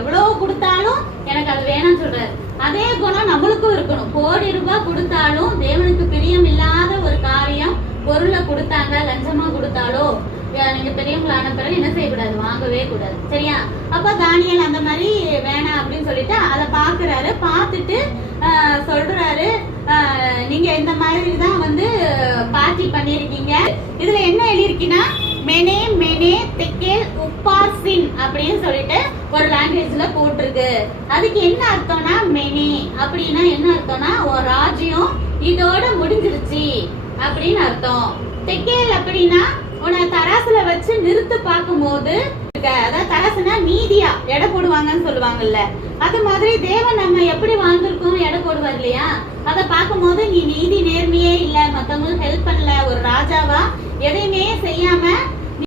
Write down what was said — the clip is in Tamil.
எவ்வளவு கொடுத்தாலும் எனக்கு அது வேணாம்னு சொல்றாரு. அதே குணம் நம்மளுக்கும் இருக்கணும். கோடி ரூபாய் கொடுத்தாலும் தேவனுக்கு பிரியம் இல்லாத ஒரு காரியம், பொருளை கொடுத்தாங்க, லஞ்சமா கொடுத்தாலோ நீங்க பெரியவங்களான பிறகு என்ன செய்யக்கூடாது, வாங்கவே கூடாது. சரியா? அப்ப தானியேல் அந்த மாதிரி வேணாம் அப்படின்னு சொல்லிட்டு அதை பாக்குறாரு. பார்த்துட்டு சொல்றாரு, நீங்க இந்த மாதிரி தான் வந்து பார்ட்டி பண்ணிருக்கீங்க. இதுல என்ன எழுதிருக்கீங்கன்னா மெனே மெனே தெக்கேல் உப்பாசின் அப்படின்னு சொல்லிட்டு ஒரு லாங்குவேஜ்ல போட்டிருக்கு. அதுக்கு என்ன அர்த்தம்னா, மெனே அப்படின்னா என்ன அர்த்தம்னா ஒரு ராஜ்யம் இதோட முடிஞ்சிருச்சு அப்படின்னு அர்த்தம். தெக்கேல் அப்படின்னா உன்னை தராசுல வச்சு நிறுத்து பார்க்கும் போது, அதாவது தராசுனா நீதியா எடை போடுவாங்கன்னு சொல்லுவாங்கல்ல, அது மாதிரி தேவன் நம்ம எப்படி வாழ்ந்திருக்கோம் எடை போடுவார் இல்லையா, அதை பார்க்கும் போது நீ நீதி நேர்மையே இல்ல, மத்தவங்களுக்கு ஹெல்ப் பண்ணல, ஒரு ராஜாவா எதையுமே செய்யாம